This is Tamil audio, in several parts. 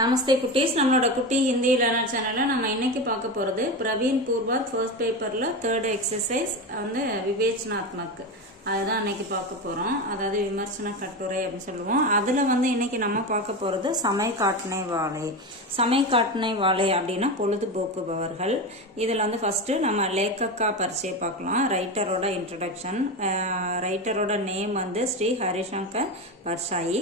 நமஸ்தே குட்டீஸ், நம்மளோட குட்டி ஹிந்தி லேர்னர் சேனல்ல நம்ம இன்னைக்கு பார்க்க போறது பிரவீன் பூர்வாத் ஃபர்ஸ்ட் பேப்பர்ல தேர்ட் எக்ஸசைஸ் வந்து விவேச்சனாத்மக். அதுதான் இன்னைக்கு பார்க்க போறோம். அதாவது விமர்சன கட்டுரை அப்படின்னு சொல்லுவோம். அதுல வந்து இன்னைக்கு நம்ம பார்க்க போறது சமை காட்டனை வாழை. சமை காட்டனை வாழை அப்படின்னா பொழுதுபோக்குபவர்கள். இதுல வந்து ஃபர்ஸ்ட் நம்ம லேக்கக்கா பரிச்சை பார்க்கலாம். ரைட்டரோட இன்ட்ரோடக்ஷன். ரைட்டரோட நேம் வந்து ஸ்ரீ ஹரிசங்கர் பர்சாயி.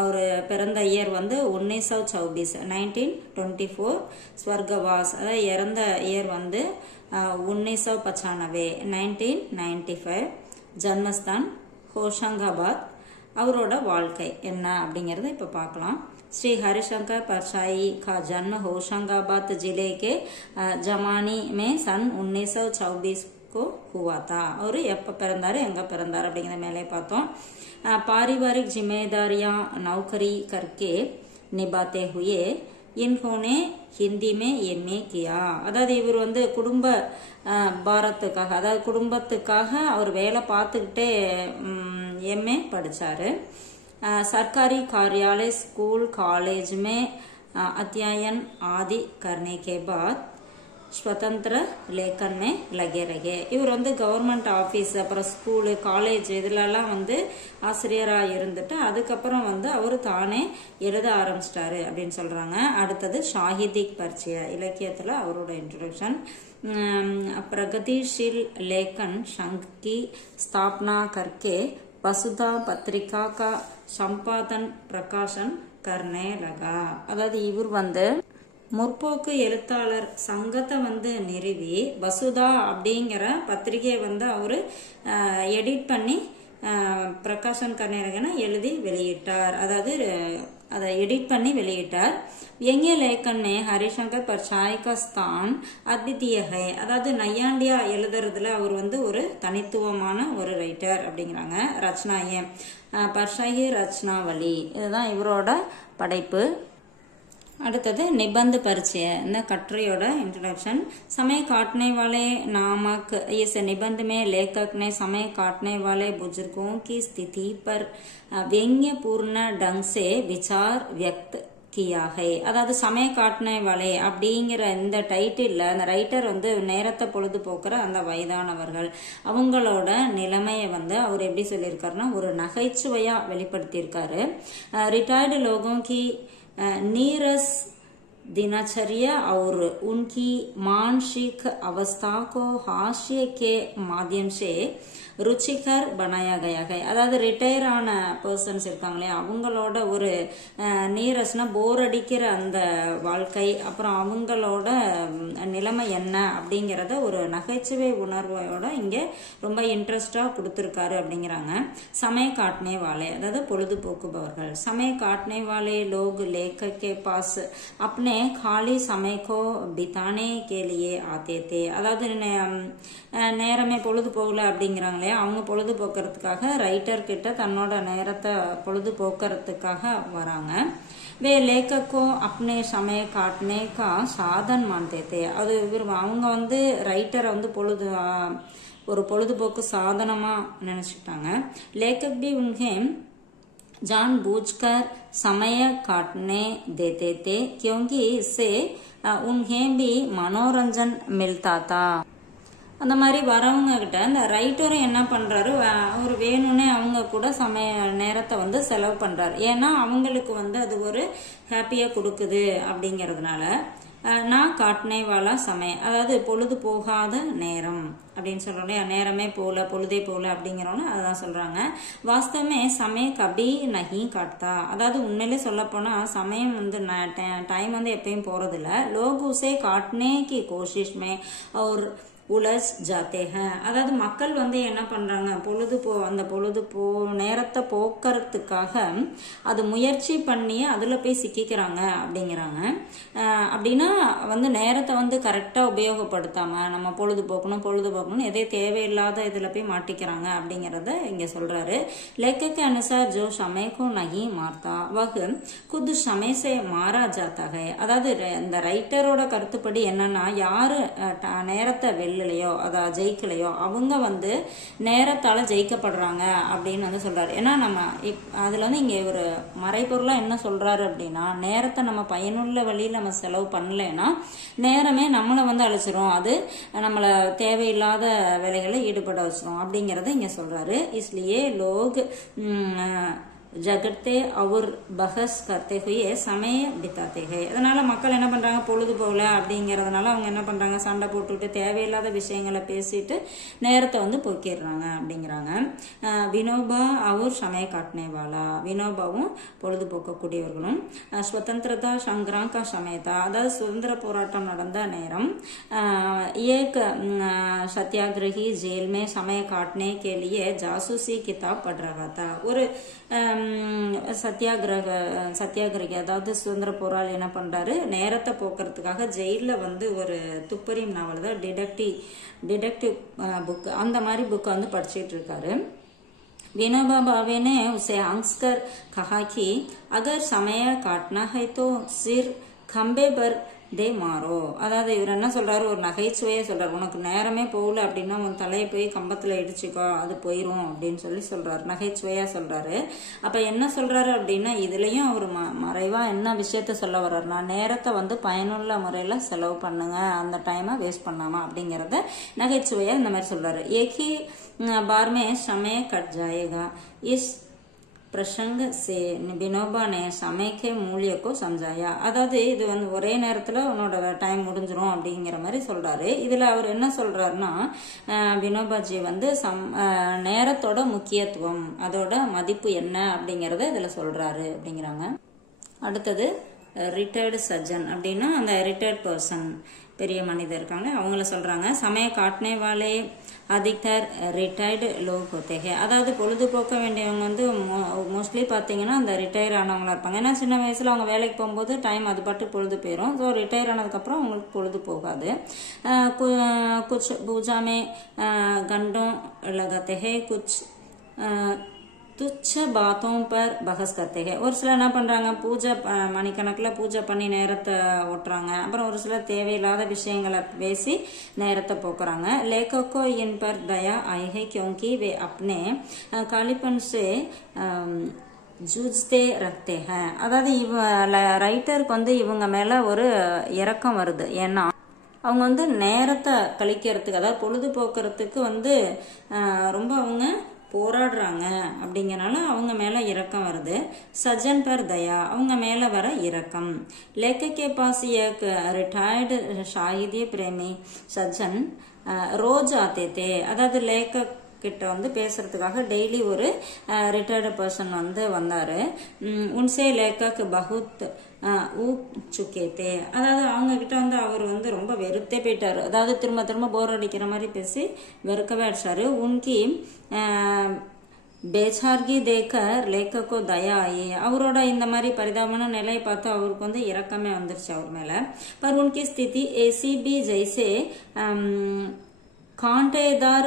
அவர் பிறந்த இயர் வந்து 1924 1924. ஸ்வர்கவாஸ் அதாவது இறந்த இயர் வந்து 1995 1995. ஜன்மஸ்தான் ஹோஷங்காபாத். அவரோட வாழ்க்கை என்ன அப்படிங்கறத இப்ப பார்க்கலாம். श्री हरिशंकर परसाई का जन्म होशंगाबाद जिले के जमानी में सन 1924 को हुआ था. और எப்ப பிறந்தாரு எங்க பிறந்தாரு அப்படிங்கறத மேலே பார்த்தோம். पारिवारिक जिम्मेदारियां नौकरी करके निभाते हुए इन्होंने हिंदी में एमए किया. அதாவது இவர் வந்து குடும்ப பாரத்துக்காக, அதாவது குடும்பத்துக்காக அவர் வேலை பார்த்துக்கிட்டே एमए படிச்சாரு. सरकारी कार्यालय स्कूल कॉलेज में अध्ययन आदि करने के बाद स्वतंत्र लेखन में लगे रहे. இவர் வந்து கவர்மெண்ட் ஆபீஸ், அப்புறம் ஸ்கூலு, காலேஜ் இதுலலாம் வந்து ஆசிரியரா இருந்துட்டு அதுக்கப்புறம் வந்து அவர் தானே எழுத ஆரம்பிச்சிட்டாரு அப்படின்னு சொல்றாங்க. அடுத்தது ஷாஹிதிக் பரிச்சய, இலக்கியத்துல அவரோட இன்ட்ரோடக்ஷன். प्रगतिशील लेखन संघ की स्थापना करके वसुधा पत्रिका का संपादन प्रकाशन करने लगा. அதாவது இவர் வந்து முற்போக்கு எழுத்தாளர் சங்கத்தை வந்து நிறுவி வசுதா அப்படிங்கிற பத்திரிகையை வந்து அவரு எடிட் பண்ணி பிரகாஷன் கர்ணேரகன எழுதி வெளியிட்டார். அதாவது அதை எடிட் பண்ணி வெளியிட்டார். व्यंग्य लेखन ने हरिशंकर परसाई का स्थान अद्वितीय है. அதாவது நையாண்டியா எழுதுறதுல அவர் வந்து ஒரு தனித்துவமான ஒரு ரைட்டர் அப்படிங்கிறாங்க. ரச்சனாயே பர்சாயி ரச்சனாவளி, இதுதான் இவரோட படைப்பு. அடுத்தது निबंध परिचय, இந்த கட்டுரையோட इंट्रोडक्शन. समय काटने वाले नामक इस निबंध में लेखक ने समय काटने वाले बुजुर्गों की स्थिति पर व्यंग्यपूर्ण ढंग से विचार व्यक्त किया है. அதாவது சமய காட்டினை வாழை அப்படிங்கிற இந்த டைட்டில் அந்த ரைட்டர் வந்து நேரத்தை பொழுது போக்குற அந்த வயதானவர்கள் அவங்களோட நிலைமைய வந்து அவர் எப்படி சொல்லியிருக்காருன்னா ஒரு நகைச்சுவையா வெளிப்படுத்தியிருக்காரு. रिटायर्ड लोगों की नीरस दिनचर्या और उनकी मानसिक अवस्था को हास्य के माध्यम से ருச்சிகர் बनाया गया है. அதாவது ரிட்டையர் ஆன பர்சன்ஸ் இருக்காங்களே அவங்களோட ஒரு நீரஸ்னா போர் அடிக்கிற அந்த வாழ்க்கை, அப்புறம் அவங்களோட நிலைமை என்ன அப்படிங்கறத ஒரு நகைச்சுவை உணர்வோட இங்க ரொம்ப இன்ட்ரெஸ்டா கொடுத்திருக்காரு அப்படிங்கிறாங்க. சமய காட்டனே வாலே, அதாவது பொழுதுபோக்குபவர்கள். சமய காட்டனே வாலே லோக் लेखक के पास अपने खाली समय को बिताने के लिए आते थे. அதாவது நேரமே பொழுது போகல அப்படிங்கிறாங்களே அவங்க பொழுதுபோக்குறதுக்காக ரைட்டர் கிட்ட தன்னோட நேரத்தை பொழுதுபோக்குறதுக்காக வராங்க. वे लेखक को अपने समय काटने का साधन मानते थे. அது அவங்க வந்து ரைட்டரை வந்து ஒரு பொழுதுபோக்கு சாதனமா நினைச்சுட்டாங்க. लेखक भी उन्हें जानबूझकर समय काटने देते थे क्योंकि इससे उन्हें भी मनोरंजन मिलता था. அந்த மாதிரி வரவங்க கிட்ட இந்த ரைட்டரும் என்ன பண்றாரு, அவர் வேணும்னே அவங்க கூட சமய நேரத்தை வந்து செலவு பண்றாரு. ஏன்னா அவங்களுக்கு வந்து அது ஒரு ஹாப்பியா கொடுக்குது அப்படிங்கறதுனால. நான் காட்டினே வாழா சமயம், அதாவது பொழுது போகாத நேரம் அப்படின்னு சொல்றோம். நேரமே போல பொழுதே போல அப்படிங்கிறோம்னா அதான் சொல்றாங்க. வாஸ்தவமே சமய கபி நஹி காட்டா, அதாவது உண்மையிலே சொல்ல போனா சமயம் வந்து டைம் வந்து எப்பயும் போறது இல்ல. லோக் உசே காட்டனே கி கோஷிஷ் மே और உலஸ் ஜாத்தே ஹே. அதாவது மக்கள் வந்து என்ன பண்றாங்க, அந்த நேரத்தை போக்குறதுக்காக அது முயற்சி பண்ணி அதுல போய் சிக்கிக்கிறாங்க அப்படிங்கிறாங்க. அப்படின்னா வந்து நேரத்தை வந்து கரெக்டா உபயோகப்படுத்தாம நம்ம பொழுதுபோக்கணும் எதே தேவையில்லாத இதுல போய் மாட்டிக்கிறாங்க அப்படிங்கறத இங்க சொல்றாரு. लेखक के अनुसार जो समय को नहीं मारता वह खुद समय से मारा जाता है. அதாவது இந்த ரைட்டரோட கருத்துப்படி என்னன்னா யாரு நேரத்தை வெல்லலையோ அதை ஜெயிக்கலையோ அவங்க வந்து நேரத்தால ஜெயிக்கப்படுறாங்க அப்படின்னு வந்து சொல்றாரு. ஏன்னா நம்ம அதுல வந்து இங்க ஒரு மறைபொருளா என்ன சொல்றாரு அப்படின்னா, நேரத்தை நம்ம பயனுள்ள வழியில் நம்ம செலவு பண்ணலைன்னா நேரமே நம்மளை வந்து அழிச்சிரும், அது நம்மளை தேவையில்லாத வேலைகளை ஈடுபட வச்சிரும் அப்படிங்கறத இங்க சொல்றாரு. इसलिए लोग ஜகத்தே அவர் பஹஸ் கர்த்தே ஹுயே சமய பித்தாத்தே ஹே. அதனால மக்கள் என்ன பண்றாங்க, பொழுது போகல அப்படிங்கறதுனால அவங்க என்ன பண்றாங்க, சண்டை போட்டுட்டு தேவையில்லாத விஷயங்களை பேசிட்டு நேரத்தை வந்து போக்கிடுறாங்க அப்படிங்கிறாங்க. வினோபா அவர் சமய காட்டினேவாலா, வினோபாவும் பொழுதுபோக்கக்கூடியவர்களும். ஸ்வதந்திரதா சங்கிராங்கா சமயத்தா, அதாவது சுதந்திர போராட்டம் நடந்த நேரம். ஏக் சத்தியாகிரகி जेल में समय काटने के लिए जासूसी किताब पढ़ रहा था. ஒரு சத்தியாகிரகி அதாவது சுதந்திர போராளி என்ன பண்றாரு, நேரத்தை போக்குறதுக்காக ஜெயில வந்து ஒரு துப்பறியும் நாவல் தான் டிடெக்டிவ் புக், அந்த மாதிரி புக்கை வந்து படிச்சுட்டு இருக்காரு. विनोबा भावे ने उसे हंसकर कहा कि अगर समय काटना है तो सिर खंबे पर दे मारो. அதாவது இவர் என்ன சொல்றாரு, ஒரு நகைச்சுவையே சொல்றாரு, உனக்கு நேரமே போகல அப்படின்னா உன் தலையை போய் கம்பத்துல இடிச்சுக்கோ, அது போயிரும் அப்படின்னு சொல்றாரு, நகைச்சுவையா சொல்றாரு. அப்ப என்ன சொல்றாரு அப்படின்னா, இதுலயும் அவர் மறைவா என்ன விஷயத்த சொல்ல வர்றாருன்னா, நேரத்தை வந்து பயனுள்ள முறையில செலவு பண்ணுங்க, அந்த டைமை வேஸ்ட் பண்ணாம அப்படிங்கறத நகைச்சுவையா இந்த மாதிரி சொல்றாரு. ஏகி बार में समय कट जाएगा. इस प्रसंग से विनोबा ने समय के मूल्य को समझाया. அதாவது இது வந்து ஒரே நேரத்துல உன்னோட டைம் முடிஞ்சிரும் அப்படிங்கிற மாதிரி சொல்றாரு. இதுல அவர் என்ன சொல்றாருன்னா, வினோபாஜி வந்து நேரத்தோட முக்கியத்துவம், அதோட மதிப்பு என்ன அப்படிங்கறத இதுல சொல்றாரு அப்படிங்கிறாங்க. அடுத்தது ரிட்டையர்டு சர்ஜன் அப்படின்னா அந்த ரிட்டையர்ட் பர்சன், பெரிய மனிதர் இருக்காங்க, அவங்கள சொல்றாங்க. சமய காட்டனே வாலே அதிகர் ரிட்டையர்டு லோக் होते हैं. அதாவது பொழுதுபோக்க வேண்டியவங்க வந்து மோஸ்ட்லி பார்த்தீங்கன்னா அந்த ரிட்டையர் ஆனவங்களா இருப்பாங்க. ஏன்னா சின்ன வயசுல அவங்க வேலைக்கு போகும்போது டைம் அது பாட்டு பொழுது போயிடும். ஸோ ரிட்டையர் ஆனதுக்கப்புறம் அவங்களுக்கு பொழுது போகாது. குச் பூஜாமே கண்டோं लगाते हैं, कुछ துச்ச பாத்தோம் பர் பஹஸ் கர்த்தே ஹே. ஒரு சிலர் என்ன பண்றாங்க, பூஜை மணிக்கணக்கில் பூஜை பண்ணி நேரத்தை ஓட்டுறாங்க. அப்புறம் ஒரு சிலர் தேவையில்லாத விஷயங்களை பேசி நேரத்தை போக்குறாங்க. லேखको इन पर दया आई है क्योंकि वे अपने कालीपन से ஜூஜ்தே ரக்தே ஹே. அதாவது ரைட்டருக்கு வந்து இவங்க மேல ஒரு இரக்கம் வருது. ஏன்னா அவங்க வந்து நேரத்தை கழிக்கிறதுக்கு, அதாவது பொழுதுபோக்குறதுக்கு வந்து ரொம்ப அவங்க போராடுறாங்க அப்படிங்கறனால அவங்க மேல இரக்கம் வருது. சஜன் பர் தயா, அவங்க மேல வர இரக்கம். லேखक के पास एक रिटायर्ड साहित्य प्रेमी सज्जन रोज आते थे. அதாவது லேखक கிட்ட வந்து பேசுறதுக்காக டெய்லி ஒரு ரிட்டையர்டு பர்சன் வந்து வந்தாரு. உன்சே லேखक बहुत ஊப் சுக்கேத்தே, அதாவது அவங்க கிட்ட வந்து அவர் வந்து ரொம்ப வெறுத்தே போயிட்டாரு. அதாவது திரும்ப திரும்ப போர் அடிக்கிற மாதிரி பேசி வெறுக்கவே அடிச்சாரு. உன்கி बेचारगी देखकर लेखक को दया आई. அவரோட இந்த மாதிரி பரிதாபமான நிலையை பார்த்து அவருக்கு வந்து இரக்கமே வந்துருச்சு அவர் மேல. पर उनकी स्थिति ऐसी भी जैसे कांटेदार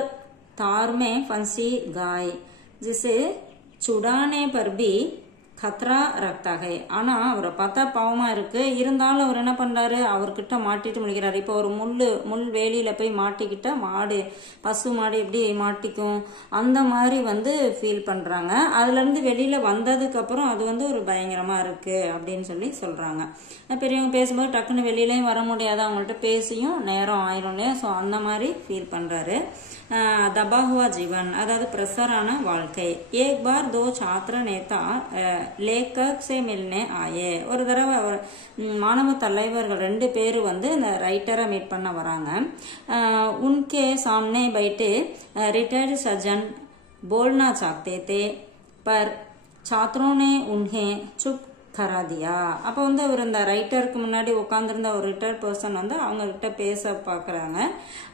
तार में फंसी गाय जिसे छुड़ाने पर भी खतरा रखता है. ஆனா அவரை பார்த்தா பாவமா இருக்கு, இருந்தாலும் அவர் என்ன பண்றாரு, அவர்கிட்ட மாட்டிட்டு முடிக்கிறாரு. இப்போ ஒரு முள் வேலியில போய் மாட்டிக்கிட்ட மாடு, பசு மாடு எப்படி மாட்டிக்கும் அந்த மாதிரி வந்து ஃபீல் பண்றாங்க. அதுல இருந்து வெளியில வந்ததுக்கு அப்புறம் அது வந்து ஒரு பயங்கரமா இருக்கு அப்படின்னு சொல்றாங்க. பெரியவங்க பேசும்போது டக்குன்னு வெளியிலயும் வர முடியாது, அவங்கள்ட்ட பேசியும் நேரம் ஆயிரும் இல்லையா. ஸோ அந்த மாதிரி ஃபீல் பண்றாரு. दबा हुआ जीवन, அதாவது பிரஷரான வாழ்க்கை. एक बार दो छात्र नेता लेखक से मिलने आए. ஒரு தடவை மாணவ தலைவர்கள் 2 பேர் வந்து இந்த ரைட்டரை மீட் பண்ண வராங்க. उनके सामने बैठे रिटायर्ड सर्जन बोलना चाहते थे पर छात्रों ने उन्हें चुप கரா தியா. அப்போ வந்து அவர் இந்த ரைட்டருக்கு முன்னாடி உட்காந்துருந்த ஒரு ரிட்டையர்ட் பர்சன் வந்து அவங்க கிட்ட பேச பாக்குறாங்க.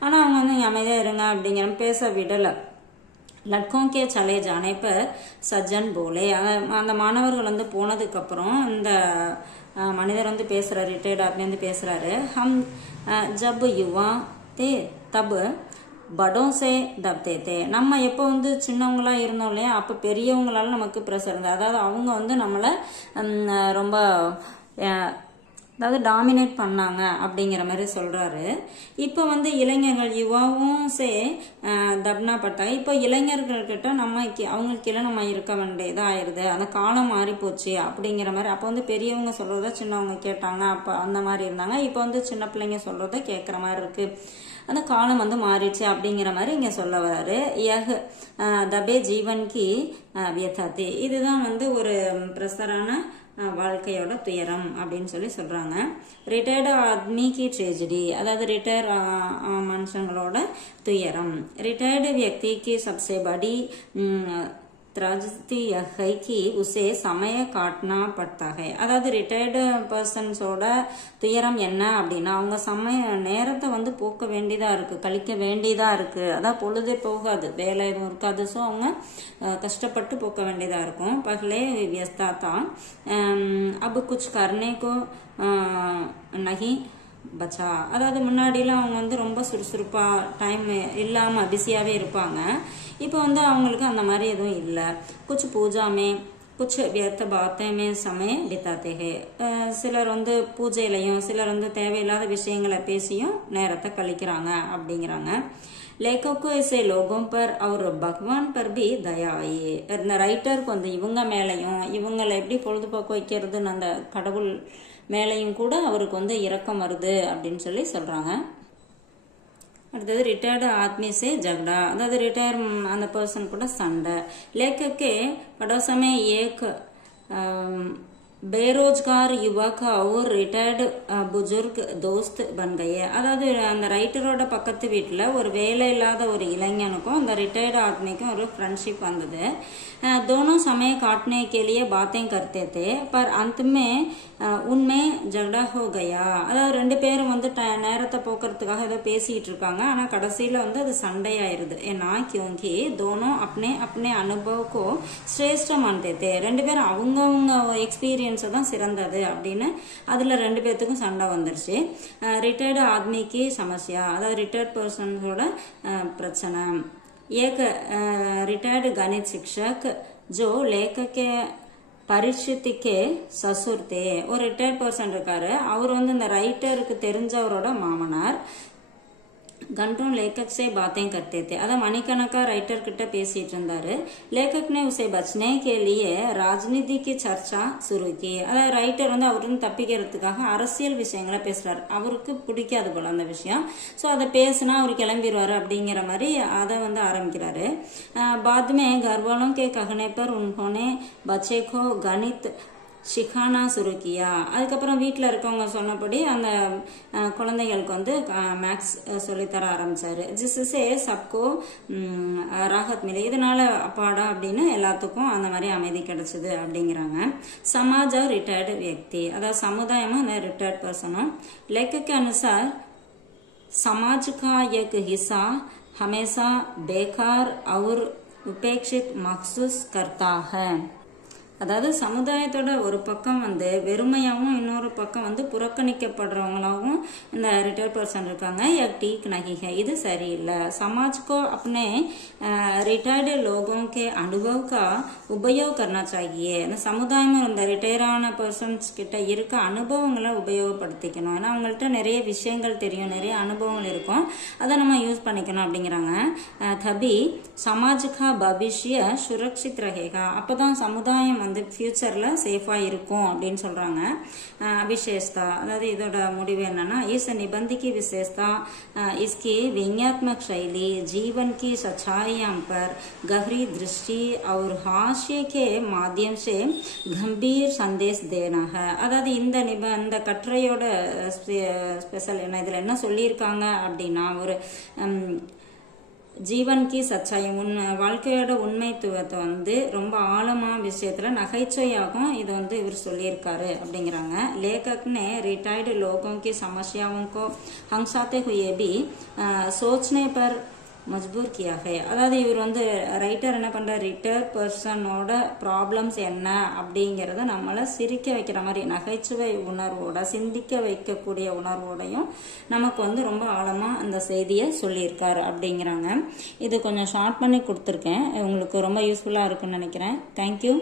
ஆனா அவங்க வந்து அமைதியா இருங்க அப்படிங்கிற பேச விடல. லட்கோं के चले जाने पर सज्जन बोले, அந்த மாணவர்கள் வந்து போனதுக்கு அப்புறம் இந்த மனிதர் வந்து பேசுறாரு, ரிட்டையர்ட் ஆர்மி வந்து பேசுறாரு. हम जब युवा थे तब படோம் சே தப்தே தே. நம்ம எப்போ வந்து சின்னவங்களா இருந்தோம் இல்லையா, அப்போ பெரியவங்களால நமக்கு ப்ரெஷர் இருந்தது. அதாவது அவங்க வந்து நம்மளை ரொம்ப அதாவது டாமினேட் பண்ணாங்க அப்படிங்கிற மாதிரி சொல்றாரு. இப்போ வந்து இளைஞர்கள் யுவாவும் தப்னா பட்டா, இப்போ இளைஞர்கள்கிட்ட அவங்களுக்கு கீழே நம்ம இருக்க வேண்டியதா ஆயிருது, அந்த காலம் மாறி போச்சு அப்படிங்கிற மாதிரி. அப்போ வந்து பெரியவங்க சொல்றத சின்னவங்க கேட்டாங்க, அப்போ அந்த மாதிரி இருந்தாங்க. இப்போ வந்து சின்ன பிள்ளைங்க சொல்றத கேட்குற மாதிரி இருக்கு, அந்த காலம் வந்து மாறிடுச்சு அப்படிங்கிற மாதிரி இங்க சொல்ல வர்றாரு. யஹ் தபே ஜீவன் கி வியதாதி, இதுதான் வந்து ஒரு பிரசரான வாழ்க்கையோட துயரம் அப்படின்னு சொல்லி சொல்றாங்க. ரிட்டையர்டு ஆத்மி கி ட்ரெஜடி, அதாவது ரிட்டையர் மனுஷங்களோட துயரம். ரிட்டையர்டு வியக்தி கி சப்சே படி त्राजदी यह है कि उसे समय काटना पड़ता है. அதாவது ரிட்டையர்டு பர்சன்ஸோட துயரம் என்ன அப்படின்னா, அவங்க நேரத்தை வந்து போக்க வேண்டியதா இருக்கு, கழிக்க வேண்டியதா இருக்கு. அதான் பொழுதே போகாது, வேலை எதுவும் இருக்காது. ஸோ அவங்க கஷ்டப்பட்டு போக்க வேண்டியதா இருக்கும். பகலே வியஸ்தா தான் அப் குச் கர்னேகோ நகி பச்சா, அதாவது முன்னாடிலாம் அவங்க வந்து ரொம்ப சுறுசுறுப்பா டைம் இல்லாம பிஸியாவே இருப்பாங்க. இப்போ வந்து அவங்களுக்கு அந்த மாதிரி எதுவும் இல்லை. குச் பூஜாமே குச் வியர்த்த பாத்தேமே சமயம் பித்தாத்தே ஹே, சிலர் வந்து பூஜையிலையும் சிலர் வந்து தேவையில்லாத விஷயங்களை பேசியும் நேரத்தை கழிக்கிறாங்க அப்படிங்கிறாங்க. लेखक ऐसे लोगों पर और भगवान पर भी दया आई. இந்த ரைட்டருக்கு வந்து இவங்க மேலையும் இவங்களை எப்படி பொழுதுபோக்கு வைக்கிறதுன்னு அந்த கடவுள் மேலையும் கூட அவருக்கு வந்து இரக்கம் வருது அப்படின்னு சொல்லி சொல்றாங்க. அடுத்தது ரிட்டையர்டு ஆத்மி சே ஜக்டா, அதாவது ரிட்டையர் அந்த பர்சன் கூட சண்டை. லேக்கக்கே படோசமே ஏக் बेरोजगार युवक और रिटायर्ड बुजुर्ग दोस्त बन गए. அதாவது அந்த ரைட்டரோட பக்கத்து வீட்டில் ஒரு வேலை இல்லாத ஒரு இளைஞனுக்கும் அந்த ரிட்டையர்டு ஆத்மிக்கும் ஒரு ஃப்ரெண்ட்ஷிப் வந்தது. दोनों समय काटने के लिए बातें करते थे पर अंत में उनमें झगड़ा हो गया. அதாவது ரெண்டு பேரும் வந்து நேரத்தை போக்குறதுக்காக ஏதோ பேசிட்டு இருக்காங்க, ஆனா கடைசியில வந்து அது சண்டையாயிருது. ஏன்னா क्योंकि दोनों अपने अपने अनुभव को श्रेष्ठ मानते थे. ரெண்டு பேரும் அவங்கவுங்க எக்ஸ்பீரியன்ஸ் தான் சிறந்தது அப்படின்னு அதுல ரெண்டு பேர்த்துக்கும் சண்டை வந்துருச்சு. ரிட்டையர்டு ஆத்மிக்கு சமஸ்யா, அதாவது ரிட்டையர்ட் பர்சன்ஸோட பிரச்சனை. एक रिटायर्ड गणित शिक्षक जो लेखक के परिचित के ससुर थे. ஒரு ரிட்டையர்ட் பர்சன் இருக்காரு, அவர் வந்து இந்த ரைட்டருக்கு தெரிஞ்சவரோட மாமனார். घंटों लेखक से बातें करते थे, अदा मणिकणका राइटर किट्टा பேசிட்டு இருந்தாரு. लेखक ने उसे बचने के लिए राजनीति की चर्चा शुरू की. அதாவது ரைட்டர் வந்து அவருக்கு தப்பிக்கிறதுக்காக அரசியல் விஷயங்களை பேசுறாரு, அவருக்கு பிடிக்காது போல அந்த விஷயம். ஸோ அதை பேசினா அவர் கிளம்பிடுவாரு அப்படிங்கிற மாதிரி அதை வந்து ஆரம்பிக்கிறாரு. बाद में घर वालों के कहने पर उन्होंने बच्चे को गणित ஷிகானா சுருக்கியா, அதுக்கப்புறம் வீட்டில் இருக்கவங்க சொன்னபடி அந்த குழந்தைகளுக்கு வந்து மேக்ஸ் சொல்லித்தர ஆரம்பிச்சாரு. ஜிஸ்ஸே சப்கோ ராகத் மிலே, இதனால அப்பாடா அப்படின்னு எல்லாத்துக்கும் அந்த மாதிரி அமைதி கிடைச்சது அப்படிங்கிறாங்க. சமாஜ் ரிட்டையர்டு வியக்தி, அதாவது சமுதாயமும் அந்த ரிட்டையர்ட் பர்சனும். लेखक के अनुसार समाज का एक हिस्सा हमेशा बेकार और उपेक्षित महसूस करता है. அதாவது சமுதாயத்தோட ஒரு பக்கம் வந்து வெறுமையாகவும் இன்னொரு பக்கம் வந்து புறக்கணிக்கப்படுறவங்களாகவும் இந்த ரிட்டையர்ட் பர்சன் இருக்காங்க. டீக் நகிகை, இது சரியில்லை. சமாஜ்கோ अपने रिटायर्ड लोगों के अनुभव का उपयोग करना चाहिए. இந்த சமுதாயம் இந்த ரிட்டையரான பர்சன்ஸ் கிட்ட இருக்க அனுபவங்களை உபயோகப்படுத்திக்கணும். ஏன்னா அவங்கள்ட்ட நிறைய விஷயங்கள் தெரியும், நிறைய அனுபவங்கள் இருக்கும், அதை நம்ம யூஸ் பண்ணிக்கணும் அப்படிங்கிறாங்க. தபி சமாஜ் கா பவிஷ்ய சுரக்ஷித் ரஹேகா, அப்பதான் சமுதாயம் வந்து ஃபியூச்சர்ல சேஃபா இருக்கும் அப்படின்னு சொல்றாங்க. விசேஷதா, அதாவது இதோட முடிவு என்னன்னா, इस निबंध की विशेषता इसकी व्यंग्यात्मक शैली, जीवन की सच्चाइयों पर गहरी दृष्टि और हास्य के माध्यम से गंभीर संदेश देना है. அதாவது இந்த கட்டுரையோட ஸ்பெஷல் என்ன, இதுல என்ன சொல்லியிருக்காங்க அப்படின்னா, ஒரு ஜீவன் கி சச்சாய், வாழ்க்கையோட உண்மைத்துவத்தை வந்து ரொம்ப ஆழமா விஷயத்துல நகைச்சுவையாகவும் இது வந்து இவர் சொல்லியிருக்காரு அப்படிங்கிறாங்க. लेखक ने रिटायर्ड लोगों की समस्याओं को हंसाते हुए भी सोचने पर மஜ்பூர் கியா ஹே. அதாவது இவர் வந்து ரைட்டர் என்ன பண்ற, ரிட்டையர்ட் பர்சனோட ப்ராப்ளம்ஸ் என்ன அப்படிங்கறத நம்மள சிரிக்க வைக்கிற மாதிரி நகைச்சுவை உணர்வோட, சிந்திக்க வைக்கக்கூடிய உணர்வோடையும் நமக்கு வந்து ரொம்ப ஆழமா அந்த செய்தியை சொல்லியிருக்காரு அப்படிங்கிறாங்க. இது கொஞ்சம் ஷார்ட் பண்ணி கொடுத்துருக்கேன், உங்களுக்கு ரொம்ப யூஸ்ஃபுல்லா இருக்குன்னு நினைக்கிறேன். தேங்க்யூ.